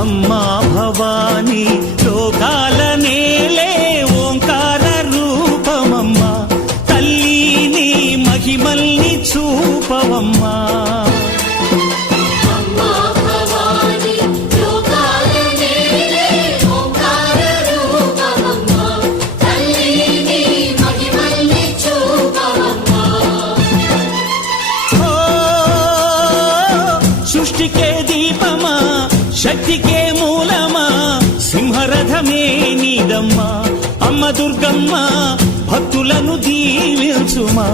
అమ్మా భవానీ లోకాల నేలే ఓంకార రూపమమ్మా తల్లి నీ మహిమల్ని చూపవమ్మా సృష్టికే దీపమా శక్తికే మూలమా సింహరథమే నీదమ్మా అమ్మ దుర్గమ్మ భక్తులను దీవించుమా